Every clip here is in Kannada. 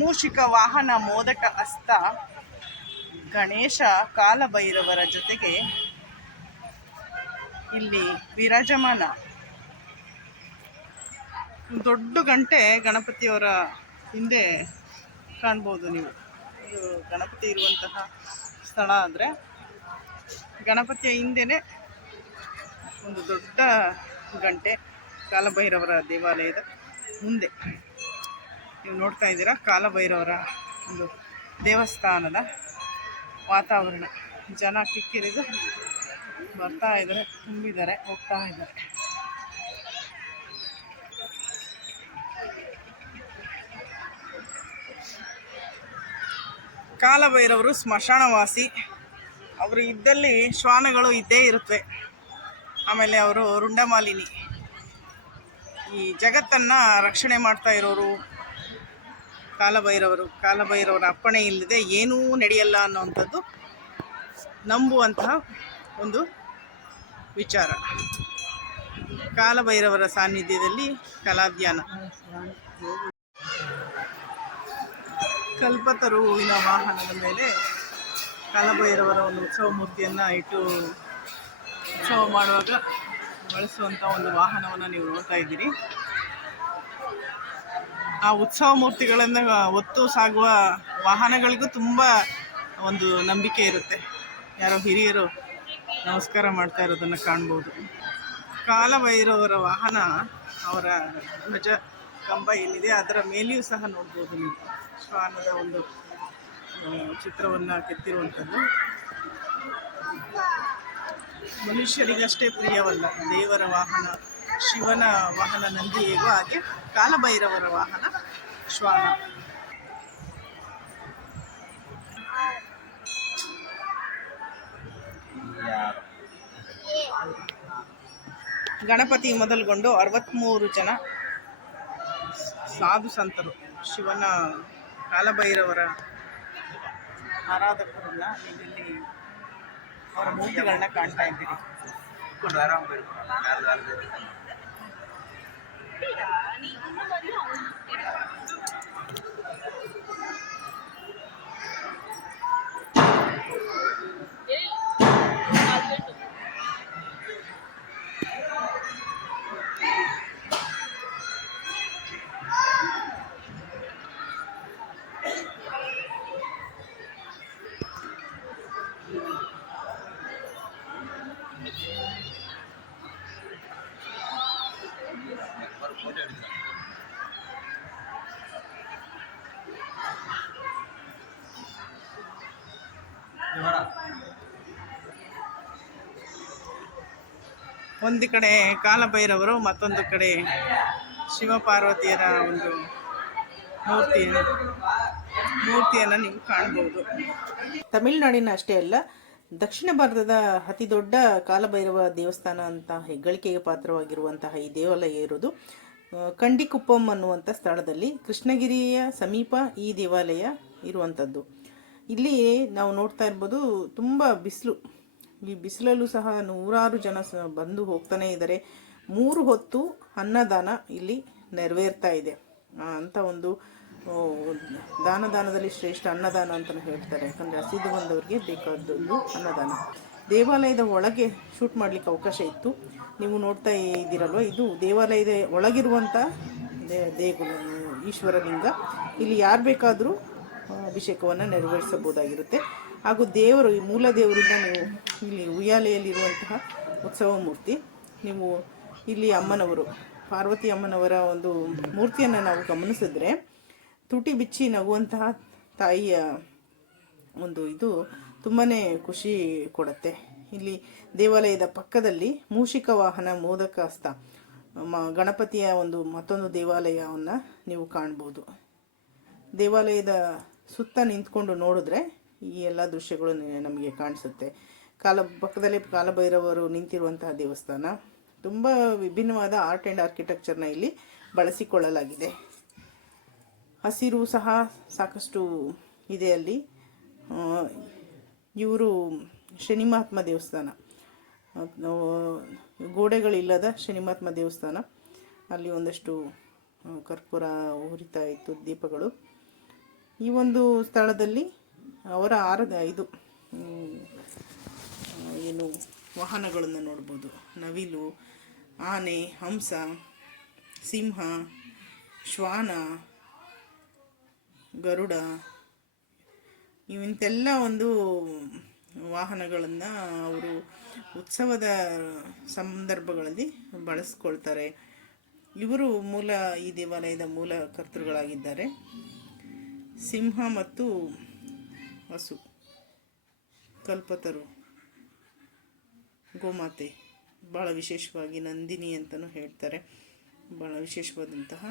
ಮೂಷಿಕ ವಾಹನ ಮೋದಕ ಹಸ್ತ ಗಣೇಶ ಕಾಲಭೈರವರ ಜೊತೆಗೆ ಇಲ್ಲಿ ವಿರಾಜಮಾನ. ದೊಡ್ಡ ಗಂಟೆ ಗಣಪತಿಯವರ ಹಿಂದೆ ಕಾಣ್ಬೋದು ನೀವು. ಇದು ಗಣಪತಿ ಇರುವಂತಹ ಸ್ಥಳ. ಅಂದರೆ ಗಣಪತಿಯ ಹಿಂದೆನೇ ಒಂದು ದೊಡ್ಡ ಗಂಟೆ ಕಾಲಭೈರವರ ದೇವಾಲಯದ ಮುಂದೆ ನೀವು ನೋಡ್ತಾ ಇದ್ದೀರಾ. ಕಾಲಭೈರವರ ಒಂದು ದೇವಸ್ಥಾನದ ವಾತಾವರಣ. ಜನ ಕಿಕ್ಕಿರಿದು ಬರ್ತಾ ಇದ್ದಾರೆ, ತುಂಬಿದ್ದಾರೆ, ಹೋಗ್ತಾ ಇದ್ದಾರೆ. ಕಾಲಭೈರವರು ಸ್ಮಶಾನವಾಸಿ. ಅವರು ಇದ್ದಲ್ಲಿ ಶ್ವಾನಗಳು ಇದ್ದೇ ಇರುತ್ತವೆ. ಆಮೇಲೆ ಅವರು ರುಂಡಮಾಲಿನಿ, ಈ ಜಗತ್ತನ್ನು ರಕ್ಷಣೆ ಮಾಡ್ತಾ ಇರೋರು ಕಾಲಭೈರವರು. ಕಾಲಭೈರವರ ಅಪ್ಪಣೆ ಇಲ್ಲದೆ ಏನೂ ನಡೆಯಲ್ಲ ಅನ್ನೋವಂಥದ್ದು ನಂಬುವಂತಹ ಒಂದು ವಿಚಾರ. ಕಾಲಭೈರವರ ಸಾನ್ನಿಧ್ಯದಲ್ಲಿ ಕಲಾಧ್ಯಾನ. ಕಲ್ಪತರು ಹೂವಿನ ವಾಹನದ ಮೇಲೆ ಕಾಲಭೈರವರ ಒಂದು ಉತ್ಸವ ಮೂರ್ತಿಯನ್ನು ಇಟ್ಟು ಉತ್ಸವ ಮಾಡುವಾಗ ಬಳಸುವಂಥ ಒಂದು ವಾಹನವನ್ನು ನೀವು ನೋಡ್ತಾ ಇದ್ದೀರಿ. ಆ ಉತ್ಸವ ಮೂರ್ತಿಗಳನ್ನು ಹೊತ್ತು ಸಾಗುವ ವಾಹನಗಳಿಗೂ ತುಂಬ ಒಂದು ನಂಬಿಕೆ ಇರುತ್ತೆ. ಯಾರೋ ಹಿರಿಯರು ನಮಸ್ಕಾರ ಮಾಡ್ತಾ ಇರೋದನ್ನು ಕಾಣ್ಬೋದು. ಕಾಲಭೈರವರ ವಾಹನ, ಅವರ ಧ್ವಜ ಕಂಬ ಏನಿದೆ ಅದರ ಮೇಲೆಯೂ ಸಹ ನೋಡ್ಬೋದು ನೀವು. ಶ್ವಾನದ ಒಂದು ಚಿತ್ರವನ್ನು ಕೆತ್ತಿರುವಂಥದ್ದು. ಮನುಷ್ಯರಿಗಷ್ಟೇ ಪ್ರಿಯವಲ್ಲ ದೇವರ ವಾಹನ. ಶಿವನ ವಾಹನ ನಂದಿ ಹೇಗೋ ಹಾಗೆ ಕಾಲಭೈರವರ ವಾಹನ ಶ್ವಾನ. ಗಣಪತಿ ಮೊದಲುಗೊಂಡು 63 ಜನ ಸಾಧು ಸಂತರು, ಶಿವನ ಕಾಲಭೈರವರ ಆರಾಧಕರನ್ನ ಇಲ್ಲಿ ಅವರ ಮೂರ್ತಿಗಳನ್ನ ಕಾಣ್ತಾ ಇದ್ದೀರಿ. ಒಂದು ಕಡೆ ಕಾಲಭೈರವರು, ಮತ್ತೊಂದು ಕಡೆ ಶಿವಪಾರ್ವತಿಯರ ಒಂದು ಮೂರ್ತಿಯನ್ನು ನೀವು ಕಾಣ್ಬೋದು. ತಮಿಳುನಾಡಿನ ಅಷ್ಟೇ ಅಲ್ಲ, ದಕ್ಷಿಣ ಭಾರತದ ಅತಿ ದೊಡ್ಡ ಕಾಲಭೈರವ ದೇವಸ್ಥಾನ ಅಂತ ಹೆಗ್ಗಳಿಕೆಗೆ ಪಾತ್ರವಾಗಿರುವಂತಹ ಈ ದೇವಾಲಯ ಇರೋದು ಕಂಡಿಕುಪ್ಪಂ ಅನ್ನುವಂಥ ಸ್ಥಳದಲ್ಲಿ, ಕೃಷ್ಣಗಿರಿಯ ಸಮೀಪ ಈ ದೇವಾಲಯ ಇರುವಂಥದ್ದು. ಇಲ್ಲಿ ನಾವು ನೋಡ್ತಾ ಇರ್ಬೋದು ತುಂಬ ಬಿಸಿಲು. ಈ ಬಿಸಿಲಲ್ಲೂ ಸಹ ನೂರಾರು ಜನ ಬಂದು ಹೋಗ್ತಾನೆ ಇದ್ದಾರೆ. 3 ಹೊತ್ತು ಅನ್ನದಾನ ಇಲ್ಲಿ ನೆರವೇರ್ತಾ ಇದೆ. ಅಂತ ಒಂದು ದಾನದಲ್ಲಿ ಶ್ರೇಷ್ಠ ಅನ್ನದಾನ ಅಂತಲೇ ಹೇಳ್ತಾರೆ. ಯಾಕಂದರೆ ಹಸಿದು ಬಂದವರಿಗೆ ಬೇಕಾದದ್ದು ಅನ್ನದಾನ. ದೇವಾಲಯದ ಒಳಗೆ ಶೂಟ್ ಮಾಡಲಿಕ್ಕೆ ಅವಕಾಶ ಇತ್ತು. ನೀವು ನೋಡ್ತಾ ಇದ್ದೀರಲ್ವ, ಇದು ದೇವಾಲಯದ ಒಳಗಿರುವಂಥ ದೇಗುಲ, ಈಶ್ವರಲಿಂಗ. ಇಲ್ಲಿ ಯಾರು ಬೇಕಾದರೂ ಅಭಿಷೇಕವನ್ನು ನೆರವೇರಿಸಬಹುದಾಗಿರುತ್ತೆ. ಹಾಗೂ ದೇವರು, ಈ ಮೂಲ ದೇವರಿಂದ ನೀವು ಇಲ್ಲಿ ಉಯ್ಯಾಲೆಯಲ್ಲಿರುವಂತಹ ಉತ್ಸವ ಮೂರ್ತಿ, ನೀವು ಇಲ್ಲಿ ಅಮ್ಮನವರು, ಪಾರ್ವತಿ ಅಮ್ಮನವರ ಒಂದು ಮೂರ್ತಿಯನ್ನು ನಾವು ಗಮನಿಸಿದ್ರೆ ತುಟಿ ಬಿಚ್ಚಿ ನಗುವಂತಹ ತಾಯಿಯ ಒಂದು ಇದು ತುಂಬಾ ಖುಷಿ ಕೊಡುತ್ತೆ. ಇಲ್ಲಿ ದೇವಾಲಯದ ಪಕ್ಕದಲ್ಲಿ ಮೂಷಿಕ ವಾಹನ ಮೋದಕ ಹಸ್ತ ಗಣಪತಿಯ ಒಂದು ಮತ್ತೊಂದು ದೇವಾಲಯವನ್ನು ನೀವು ಕಾಣ್ಬೋದು. ದೇವಾಲಯದ ಸುತ್ತ ನಿಂತ್ಕೊಂಡು ನೋಡಿದ್ರೆ ಈ ಎಲ್ಲ ದೃಶ್ಯಗಳು ನಮಗೆ ಕಾಣಿಸುತ್ತೆ. ಪಕ್ಕದಲ್ಲೇ ಕಾಲಭೈರವರು ನಿಂತಿರುವಂತಹ ದೇವಸ್ಥಾನ. ತುಂಬ ವಿಭಿನ್ನವಾದ ಆರ್ಟ್ ಆ್ಯಂಡ್ ಆರ್ಕಿಟೆಕ್ಚರ್ನ ಇಲ್ಲಿ ಬಳಸಿಕೊಳ್ಳಲಾಗಿದೆ. ಹಸಿರು ಸಹ ಸಾಕಷ್ಟು ಇದೆ ಅಲ್ಲಿ. ಇವರು ಶನಿ ಮಹಾತ್ಮ ದೇವಸ್ಥಾನ, ಗೋಡೆಗಳಿಲ್ಲದ ಶನಿ ಮಹಾತ್ಮ ದೇವಸ್ಥಾನ. ಅಲ್ಲಿ ಒಂದಷ್ಟು ಕರ್ಪೂರ ಉರಿತಾ ಇತ್ತು, ದೀಪಗಳು. ಈ ಒಂದು ಸ್ಥಳದಲ್ಲಿ ಅವರ ಇದು ಏನು ವಾಹನಗಳನ್ನು ನೋಡ್ಬೋದು. ನವಿಲು, ಆನೆ, ಹಂಸ, ಸಿಂಹ, ಶ್ವಾನ, ಗರುಡ, ಇಂತೆಲ್ಲ ಒಂದು ವಾಹನಗಳನ್ನು ಅವರು ಉತ್ಸವದ ಸಂದರ್ಭಗಳಲ್ಲಿ ಬಳಸ್ಕೊಳ್ತಾರೆ. ಇವರು ಈ ದೇವಾಲಯದ ಮೂಲ ಕರ್ತೃಗಳಾಗಿದ್ದಾರೆ. ಸಿಂಹ ಮತ್ತು ಹಸು, ಕಲ್ಪತರು, ಗೋಮಾತೆ, ಭಾಳ ವಿಶೇಷವಾಗಿ ನಂದಿನಿ ಅಂತಲೂ ಹೇಳ್ತಾರೆ. ಭಾಳ ವಿಶೇಷವಾದಂತಹ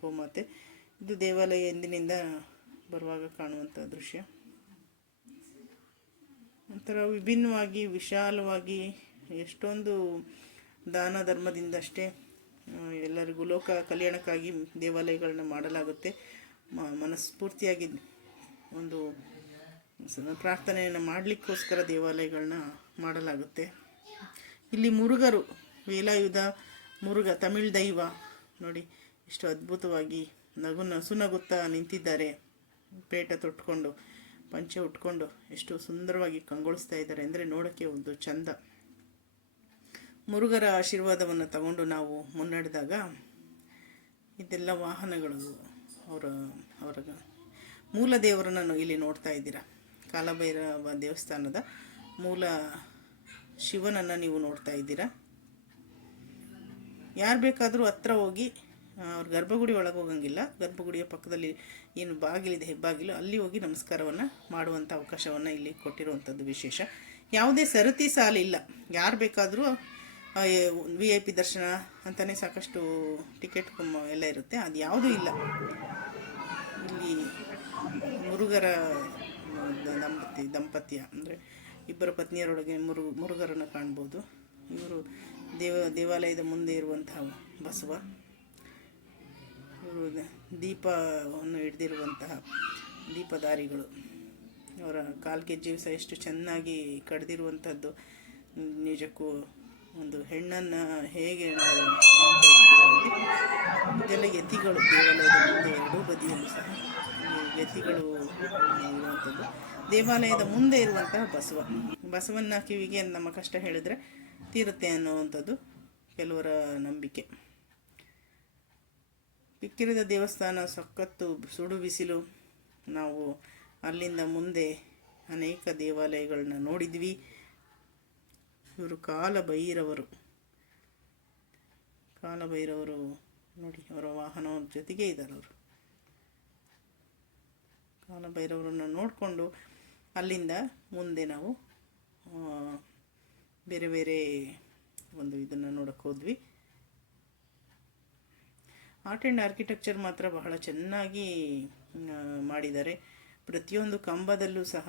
ಗೋಮಾತೆ. ಇದು ದೇವಾಲಯ ಎಂದಿನಿಂದ ಬರುವಾಗ ಕಾಣುವಂಥ ದೃಶ್ಯ. ಒಂಥರ ವಿಭಿನ್ನವಾಗಿ, ವಿಶಾಲವಾಗಿ, ಎಷ್ಟೊಂದು ದಾನ ಧರ್ಮದಿಂದ ಅಷ್ಟೇ ಎಲ್ಲರಿಗೂ ಲೋಕ ಕಲ್ಯಾಣಕ್ಕಾಗಿ ದೇವಾಲಯಗಳನ್ನ ಮಾಡಲಾಗುತ್ತೆ. ಮನಸ್ಫೂರ್ತಿಯಾಗಿ ಒಂದು ಪ್ರಾರ್ಥನೆಯನ್ನು ಮಾಡಲಿಕ್ಕೋಸ್ಕರ ದೇವಾಲಯಗಳನ್ನ ಮಾಡಲಾಗುತ್ತೆ. ಇಲ್ಲಿ ಮುರುಗರು, ವೇಲಾಯುಧ ಮುರುಗ, ತಮಿಳ್ ದೈವ ನೋಡಿ ಎಷ್ಟು ಅದ್ಭುತವಾಗಿ ಸುನಗುತ್ತಾ ನಿಂತಿದ್ದಾರೆ. ಪೇಟ ತೊಟ್ಕೊಂಡು, ಪಂಚೆ ಉಟ್ಕೊಂಡು ಎಷ್ಟು ಸುಂದರವಾಗಿ ಕಂಗೊಳಿಸ್ತಾ ಇದ್ದಾರೆ ಅಂದರೆ ನೋಡೋಕ್ಕೆ ಒಂದು ಚಂದ. ಮುರುಗರ ಆಶೀರ್ವಾದವನ್ನು ತಗೊಂಡು ನಾವು ಮುನ್ನಡೆದಾಗ ಇದೆಲ್ಲ ವಾಹನಗಳು ಅವರ ಮೂಲ ದೇವರನ್ನು ಇಲ್ಲಿ ನೋಡ್ತಾ ಇದ್ದೀರಾ. ಕಾಲಭೈರವ ದೇವಸ್ಥಾನದ ಮೂಲ ಶಿವನನ್ನು ನೀವು ನೋಡ್ತಾ ಇದ್ದೀರಾ. ಯಾರು ಬೇಕಾದರೂ ಹತ್ರ ಹೋಗಿ, ಅವ್ರ ಗರ್ಭಗುಡಿ ಒಳಗೆ ಹೋಗಂಗಿಲ್ಲ, ಗರ್ಭಗುಡಿಯ ಪಕ್ಕದಲ್ಲಿ ಏನು ಬಾಗಿಲಿದೆ, ಹೆಬ್ಬಾಗಿಲು, ಅಲ್ಲಿ ಹೋಗಿ ನಮಸ್ಕಾರವನ್ನು ಮಾಡುವಂಥ ಅವಕಾಶವನ್ನು ಇಲ್ಲಿ ಕೊಟ್ಟಿರುವಂಥದ್ದು ವಿಶೇಷ. ಯಾವುದೇ ಸರತಿ ಸಾಲಿಲ್ಲ, ಯಾರು ಬೇಕಾದರೂ VIP ದರ್ಶನ ಅಂತಲೇ ಸಾಕಷ್ಟು ಟಿಕೆಟ್ ಎಲ್ಲ ಇರುತ್ತೆ, ಅದು ಯಾವುದೂ ಇಲ್ಲ. ಇಲ್ಲಿ ಮುರುಗರ ದಂಪತಿಯ ಅಂದರೆ ಇಬ್ಬರ ಪತ್ನಿಯರೊಳಗೆ ಮುರುಗರನ್ನು ಕಾಣ್ಬೋದು. ಇವರು ದೇವಾಲಯದ ಮುಂದೆ ಇರುವಂತಹ ಬಸವ, ಇವರು ದೀಪವನ್ನು ಹಿಡಿದಿರುವಂತಹ ದೀಪದಾರಿಗಳು. ಅವರ ಕಾಲ್ಗೆಜ್ಜೆಯು ಸಹ ಎಷ್ಟು ಚೆನ್ನಾಗಿ ಕಡ್ದಿರುವಂಥದ್ದು. ನಿಜಕ್ಕೂ ಒಂದು ಹೆಣ್ಣನ್ನು ಹೇಗೆ ನಾವು ಇದೆಲ್ಲ ಯತಿಗಳು ದೇವಾಲಯದ ಮುಂದೆ ಎರಡೂ ಬದಿಯಲ್ಲೂ ಸಹ ಯತಿಗಳು ಇರುವಂಥದ್ದು. ದೇವಾಲಯದ ಮುಂದೆ ಇರುವಂತಹ ಬಸವನ ಕಿವಿಗೆ ನಮ್ಮ ಕಷ್ಟ ಹೇಳಿದ್ರೆ ತೀರುತ್ತೆ ಅನ್ನುವಂಥದ್ದು ಕೆಲವರ ನಂಬಿಕೆ. ಕಿಕ್ಕಿರಿದ ದೇವಸ್ಥಾನ, ಸಖತ್ತು ಸುಡು ಬಿಸಿಲು. ನಾವು ಅಲ್ಲಿಂದ ಮುಂದೆ ಅನೇಕ ದೇವಾಲಯಗಳನ್ನ ನೋಡಿದ್ವಿ. ಇವರು ಕಾಲಭೈರವರು ನೋಡಿ, ಅವರ ವಾಹನ ಜೊತೆಗೆ ಇದ್ದಾರೆ. ಅವರು ಕಾಲಭೈರವರನ್ನು ನೋಡಿಕೊಂಡು ಅಲ್ಲಿಂದ ಮುಂದೆ ನಾವು ಬೇರೆ ಬೇರೆ ಒಂದು ಇದನ್ನು ನೋಡೋಕ್ಕೆ ಹೋದ್ವಿ. ಆರ್ಟ್ ಆ್ಯಂಡ್ ಆರ್ಕಿಟೆಕ್ಚರ್ ಮಾತ್ರ ಬಹಳ ಚೆನ್ನಾಗಿ ಮಾಡಿದ್ದಾರೆ. ಪ್ರತಿಯೊಂದು ಕಂಬದಲ್ಲೂ ಸಹ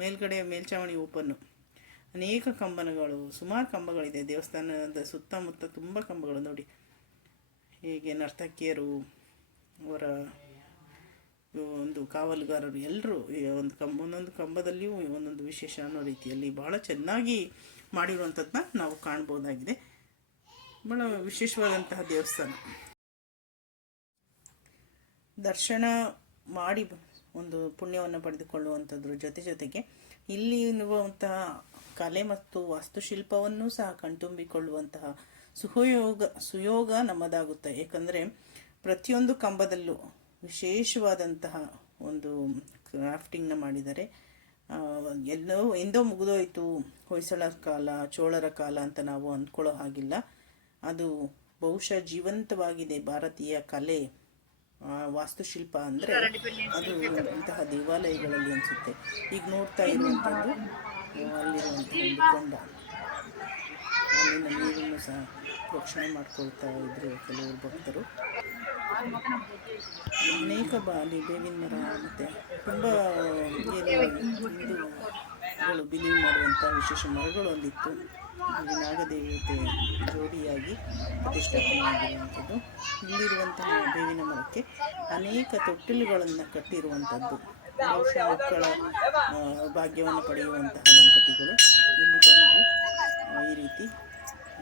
ಮೇಲ್ಗಡೆ ಮೇಲ್ಛಾವಣಿ ಓಪನ್ನು, ಅನೇಕ ಕಂಬಗಳು, ಸುಮಾರು ಕಂಬಗಳಿದೆ. ದೇವಸ್ಥಾನದ ಸುತ್ತಮುತ್ತ ತುಂಬ ಕಂಬಗಳು ನೋಡಿ. ಹೀಗೆ ನರ್ತಕಿಯರು, ಅವರ ಒಂದು ಕಾವಲುಗಾರರು ಎಲ್ಲರೂ ಒಂದೊಂದು ಕಂಬದಲ್ಲಿಯೂ ಒಂದೊಂದು ವಿಶೇಷ ಅನ್ನೋ ರೀತಿಯಲ್ಲಿ ಭಾಳ ಚೆನ್ನಾಗಿ ಮಾಡಿರುವಂಥದ್ದನ್ನ ನಾವು ಕಾಣ್ಬೋದಾಗಿದೆ. ಭಾಳ ವಿಶೇಷವಾದಂತಹ ದೇವಸ್ಥಾನ. ದರ್ಶನ ಮಾಡಿ ಒಂದು ಪುಣ್ಯವನ್ನು ಪಡೆದುಕೊಳ್ಳುವಂಥದ್ರ ಜೊತೆಗೆ ಇಲ್ಲಿ ಇರುವಂತಹ ಕಲೆ ಮತ್ತು ವಾಸ್ತುಶಿಲ್ಪವನ್ನು ಸಹ ಕಣ್ತುಂಬಿಕೊಳ್ಳುವಂತಹ ಸುಯೋಗ ನಮ್ಮದಾಗುತ್ತೆ. ಏಕೆಂದರೆ ಪ್ರತಿಯೊಂದು ಕಂಬದಲ್ಲೂ ವಿಶೇಷವಾದಂತಹ ಒಂದು ಕ್ರಾಫ್ಟಿಂಗ್ನ ಮಾಡಿದ್ದಾರೆ. ಎಂದೋ ಮುಗಿದೋಯ್ತು ಹೊಯ್ಸಳರ ಕಾಲ, ಚೋಳರ ಕಾಲ ಅಂತ ನಾವು ಅಂದ್ಕೊಳ್ಳೋ ಹಾಗಿಲ್ಲ. ಅದು ಬಹುಶಃ ಜೀವಂತವಾಗಿದೆ. ಭಾರತೀಯ ಕಲೆ, ವಾಸ್ತುಶಿಲ್ಪ ಅಂದರೆ ಅದು ಇಂತಹ ದೇವಾಲಯಗಳಲ್ಲಿ ಅನಿಸುತ್ತೆ. ಈಗ ನೋಡ್ತಾ ಇರುವಂಥದ್ದು ಅಲ್ಲಿರುವಂತಹ ಒಂದು ಕೊಂಡ, ಅಲ್ಲಿನ ನೀರನ್ನು ಸಹ ಪ್ರೋಕ್ಷಣೆ ಮಾಡ್ಕೊಳ್ತಾ ಇದ್ರು ಕೆಲವರು ಭಕ್ತರು. ಅನೇಕ ಅಲ್ಲಿ ಬೇವಿನ ಮರ ಮತ್ತು ತುಂಬ ಹಿಂದೂಗಳು ಬಿಲೀವ್ ಮಾಡುವಂಥ ವಿಶೇಷ ಮರಗಳು ಒಂದಿತ್ತು. ನಾಗದೇವತೆ ಜೋಡಿಯಾಗಿ ಪ್ರತಿಷ್ಠಾಪನೆ ಆಗಿರುವಂಥದ್ದು. ಇಲ್ಲಿರುವಂತಹ ಬೇವಿನ ಮರಕ್ಕೆ ಅನೇಕ ತೊಟ್ಟಿಲುಗಳನ್ನು ಕಟ್ಟಿರುವಂಥದ್ದು. ಬಹುಶಃ ಮಕ್ಕಳ ಭಾಗ್ಯವನ್ನು ಪಡೆಯುವಂತಹ ದಂಪತಿಗಳು ಇಲ್ಲಿ ಬಂದು ಈ ರೀತಿ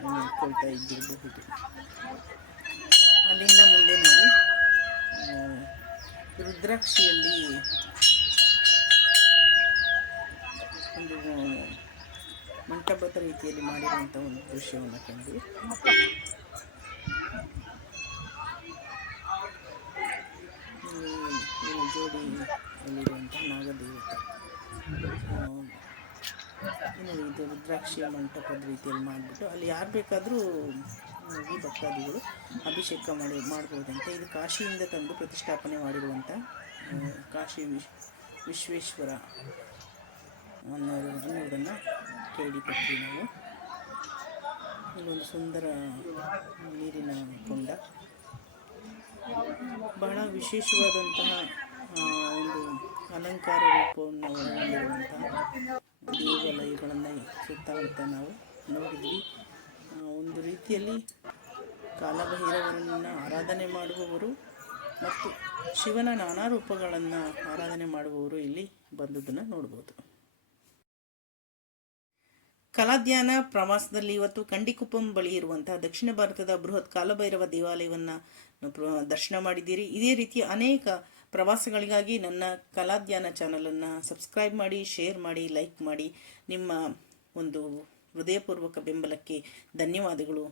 ನಿಂತ್ಕೊಳ್ತಾ ಇದ್ದಿರಬಹುದು. ಅಲ್ಲಿಂದ ಮುಂದೆ ನಾವು ರುದ್ರಾಕ್ಷಿಯಲ್ಲಿ ಒಂದು ಮಂಟಪದ ರೀತಿಯಲ್ಲಿ ಮಾಡಿರುವಂಥ ಒಂದು ದೃಶ್ಯವನ್ನು ಕಂಡ್ವಿ. ಜೋಡಿಯಲ್ಲಿರುವಂಥ ನಾಗದೇವತೆ, ಇನ್ನು ಇದು ರುದ್ರಾಕ್ಷಿಯ ಮಂಟಪದ ರೀತಿಯಲ್ಲಿ ಮಾಡಿಬಿಟ್ಟು ಅಲ್ಲಿ ಯಾರು ಬೇಕಾದರೂ ಹೋಗಿ ಭಕ್ತಾದಿಗಳು ಅಭಿಷೇಕ ಮಾಡ್ಬೋದಂತೆ. ಇದು ಕಾಶಿಯಿಂದ ತಂದು ಪ್ರತಿಷ್ಠಾಪನೆ ಮಾಡಿರುವಂಥ ಕಾಶಿ ವಿಶ್ವೇಶ್ವರ ಅನ್ನೋದನ್ನು ಕೇಳಿಪಟ್ವಿ ನಾವು. ಇಲ್ಲೊಂದು ಸುಂದರ ನೀರಿನ ಕೊಂಡ, ಬಹಳ ವಿಶೇಷವಾದಂತಹ ಒಂದು ಅಲಂಕಾರ ರೂಪವನ್ನು ಒಳಗೊಂಡಿರುವಂತಹ ದೇವಾಲಯಗಳನ್ನು ಸುತ್ತಮುತ್ತ ನಾವು ನೋಡಿದ್ವಿ. ಒಂದು ರೀತಿಯಲ್ಲಿ ಕಾಲಭೈರವರನ್ನು ಆರಾಧನೆ ಮಾಡುವವರು ಮತ್ತು ಶಿವನ ನಾನಾ ರೂಪಗಳನ್ನು ಆರಾಧನೆ ಮಾಡುವವರು ಇಲ್ಲಿ ಬಂದುದನ್ನು ನೋಡ್ಬೋದು. ಕಲಾಧ್ಯಾನ ಪ್ರವಾಸದಲ್ಲಿ ಇವತ್ತು ಕಂಡಿಕುಪ್ಪಂ ಬಳಿ ಇರುವಂತಹ ದಕ್ಷಿಣ ಭಾರತದ ಬೃಹತ್ ಕಾಲಭೈರವ ದೇವಾಲಯವನ್ನು ದರ್ಶನ ಮಾಡಿದ್ದೀರಿ. ಇದೇ ರೀತಿಯ ಅನೇಕ ಪ್ರವಾಸಗಳಿಗಾಗಿ ನನ್ನ ಕಲಾಧ್ಯಾನ ಚಾನಲನ್ನು ಸಬ್ಸ್ಕ್ರೈಬ್ ಮಾಡಿ, ಶೇರ್ ಮಾಡಿ, ಲೈಕ್ ಮಾಡಿ. ನಿಮ್ಮ ಒಂದು ಹೃದಯಪೂರ್ವಕ ಬೆಂಬಲಕ್ಕೆ ಧನ್ಯವಾದಗಳು.